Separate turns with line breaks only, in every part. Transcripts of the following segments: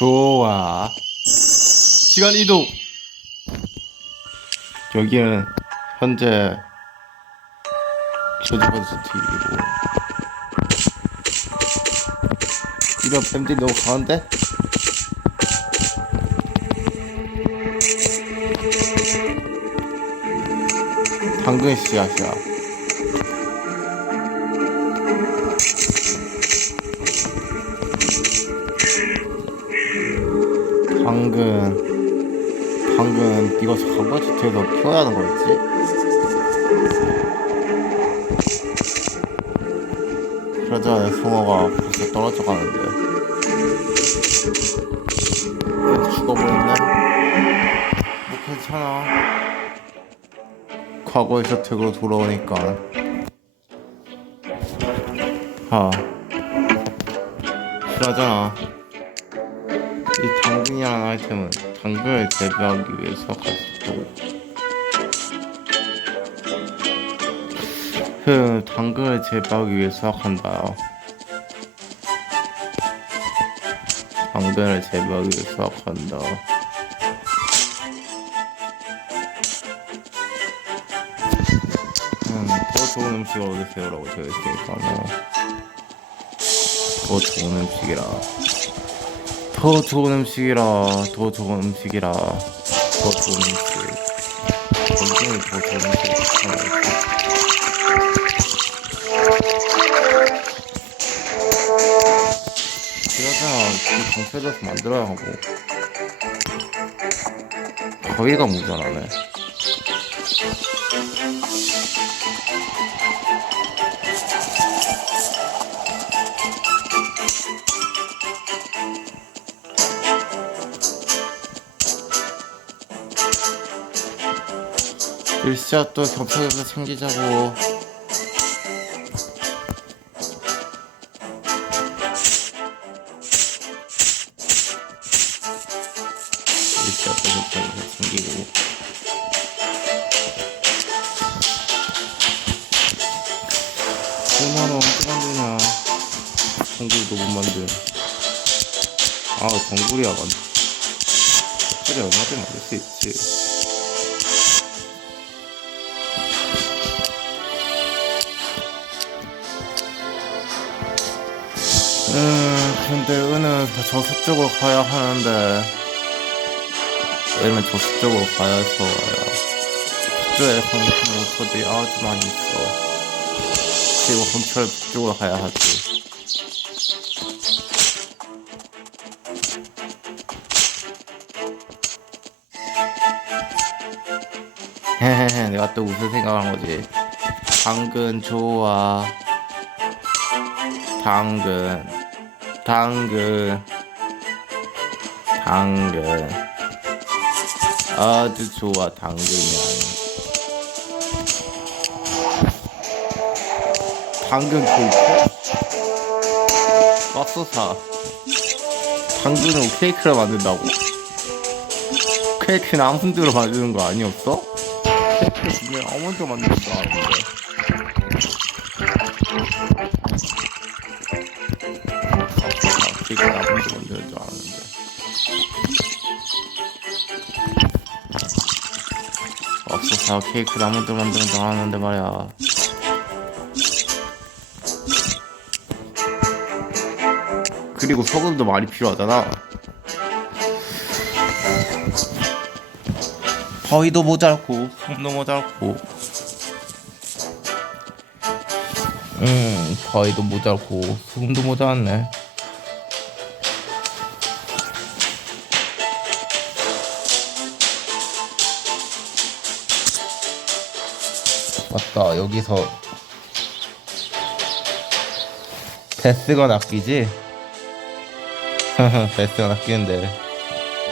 좋아. 시간 이동. 여기는 현재 스틱이고 이런 뱀들이 너무 강한데? 당근 씨앗이야. 이거 강바지트에서 키워야 하는 거였지? 그러자 내 송어가 벌써 떨어져 가는데. 어, 죽어버렸네 뭐 괜찮아. 과거의 셔택으로 돌아오니까. 아. 그러잖아 당근을 재배하기 위해서 가지고 그 당근을 재배하기 위해서 한다. 당근을 재배하기 위해서 한다. 음, 더 좋은 음식을 얻으세요라고 되어 있으니까 뭐. 더 좋은 음식이라. 더 좋은 음식이라. 더 좋은 음식이라. 더 좋은 음식. 당근을 더 좋은 음식. 그러잖아 그 정체돼서 만들어야 하고 가위가 모자라네 글씨야 또 겹쳐져서 챙기자고. 글씨야 또 겹쳐져서 챙기고. 얼마나 언제 만드냐? 동굴도 못 만든 아 동굴이야 만 그래 얼마든지 만들 수 있지 근데 은은 저숲쪽으로 가야 하는데 왜냐면 저숲쪽으로 가야 해서. 북쪽에 강력 모터들이 아주 많이 있어. 그리고 검찰 북쪽으로 가야 하지. 헤헤헤, 내가 또 무슨 생각한 거지? 당근 좋아. 당근 당근 당근. 아주 좋아 당근이 당근 케이크 맙소사. 당근으로 케이크를 만든다고. 케이크는 아몬드로 만드는 거 아니었어? 케이크 분명 아몬드 만드는 거 아는데 아, 케이크 아몬드 만드는 줄 아는데. 없어서 케이크 아몬드 만드는 줄 아는데 말이야. 그리고 소금도 많이 필요하잖아. 거의도 모자랐고 소금도 모자랐고. 음 거의도 모자랐고 소금도 모자랐네 맞다 여기서 베스가 낚이지? 베스가 낚이는데.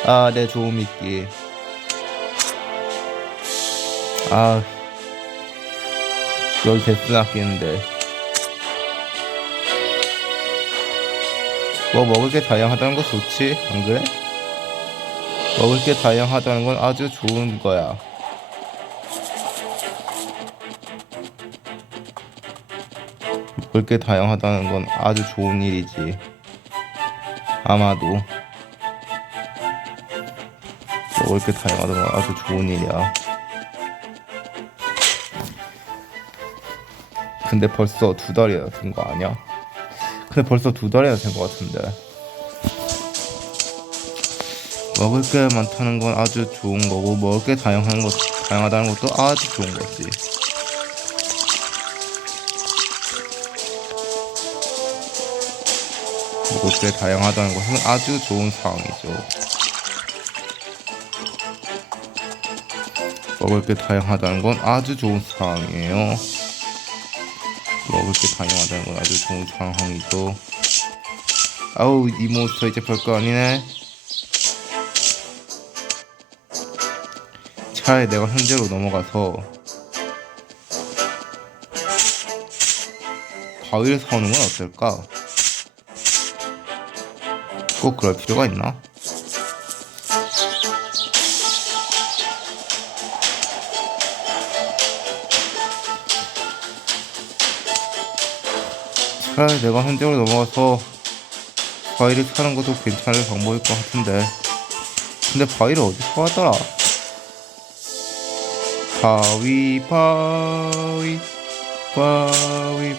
아내 좋은 미끼 아 여기 베스 낚이는데. 뭐 먹을 게 다양하다는 거 좋지? 안 그래? 먹을 게 다양하다는 건 아주 좋은 거야 먹을 게 다양하다는 건 아주 좋은 일이지. 아마도 먹을 게 다양하다는 건 아주 좋은 일이야. 근데 벌써 두 달이나 된 거 아니야? 근데 벌써 두 달이나 된 거 같은데. 먹을 게 많다는 건 아주 좋은 거고 먹을 게 다양한 것 다양하다는 것도 아주 좋은 거지. 게 다양하다는 것은 아주 좋은 상황이죠. 먹을 게 다양하다는 건 아주 좋은 상황이에요. 먹을 게 다양하다는 건 아주 좋은 상황이죠. 아우 이 몬스터 이제 별거 아니네. 차라리 내가 현재로 넘어가서 바위를 사오는 건 어떨까? 꼭 그럴 필요가 있나? 차라리 내가 현장으로 넘어가서 바위를 사는 것도 괜찮을 방법일 것 같은데 근데 바위를 어디서 하더라? 바위 바위 바위 바위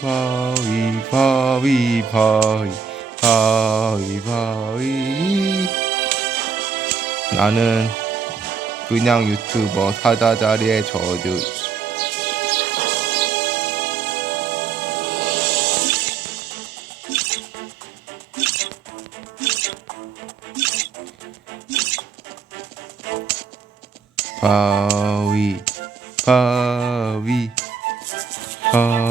바위 바위 바위 바위 나는 그냥 유튜버 사자자리의 저주. 바위 바위. 바위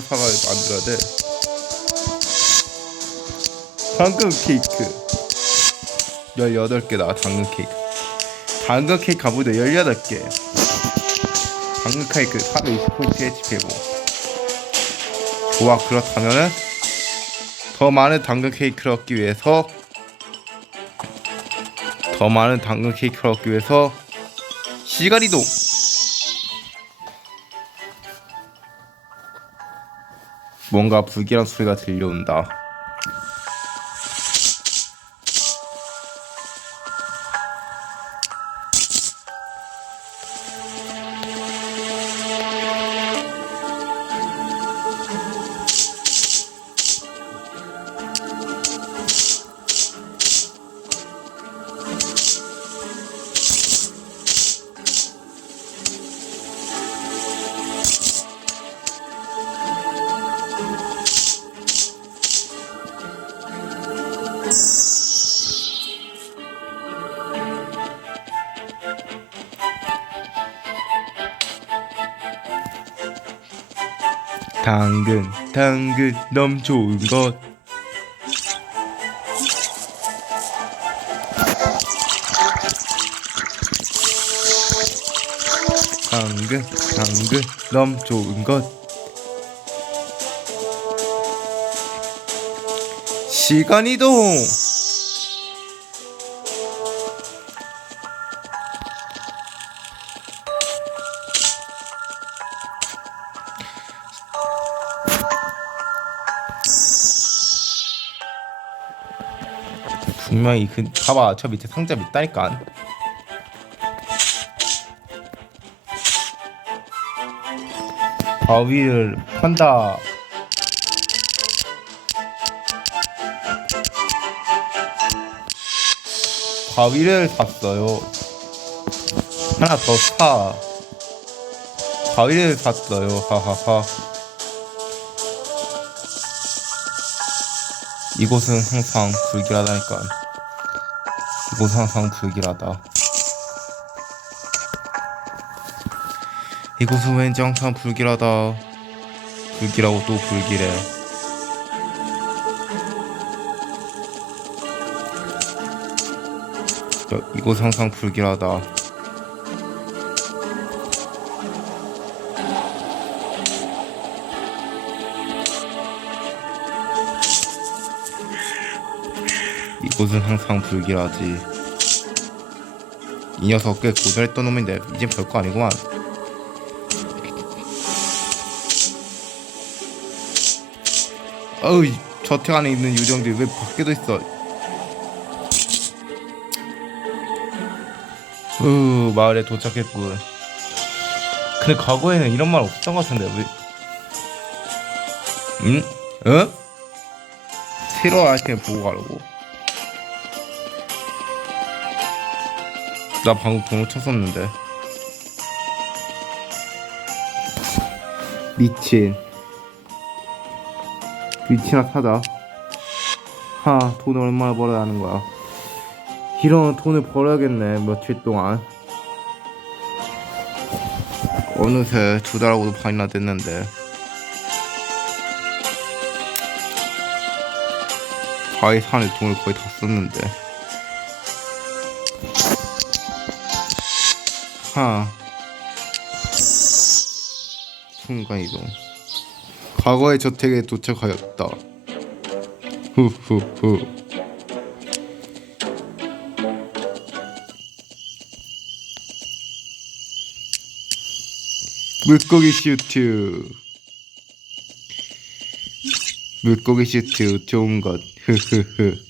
사과 만들어야 돼. 당근 케이크. 18개다 당근 케이크. 당근 케이크 가보자 18개. 당근 케이크 420포인트 HP고. 좋아 그렇다면은 더 많은 당근 케이크를 얻기 위해서 더 많은 당근 케이크를 얻기 위해서 이동 뭔가 불길한 소리가 들려온다 당근 당근 너무 좋은 것. 당근 당근 너무 좋은 것. 시간 이동 분명히 그 봐봐 저 밑에 상자 있다니까. 바위를 판다. 바위를 샀어요. 하나 더 사. 바위를 샀어요. 하하하. 이곳은 항상 불길하다니까 이곳은 항상 불길하다. 이곳은 왠지 항상 불길하다. 불길하고 또 불길해. 저, 이곳은 항상 불길하다 옷은 항상 불길하지. 이 녀석 꽤 고전했던 놈인데 이젠 별거 아니구만. 어우 저택 안에 있는 유정들 왜 밖에도 있어? 으 마을에 도착했군. 근데 과거에는 이런 말 없었던 것 같은데 왜? 응? 어? 응? 새로 아이템 보고 가려고? 나 방금 번호 쳤었는데. 미친. 위치나 사자. 하 돈을 얼마나 벌어야 하는 거야. 이런 돈을 벌어야겠네 며칠 동안. 어느새 두 달하고도 반이나 됐는데. 바위 산에 돈을 거의 다 썼는데 하 순간이동. 과거의 저택에 도착하였다. 후후후. 물고기 슈트. 물고기 슈트. 좋은 것. 흐흐흐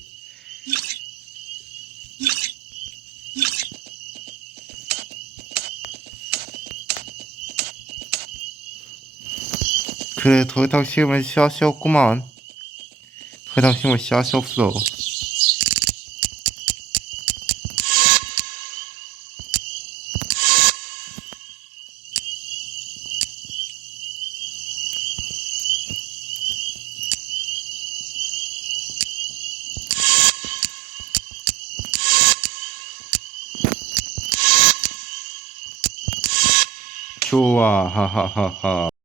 그래 더 이상 시험을 씨앗이 없구만. 더 이상 시험을 씨앗이 없어. 좋아 하하하하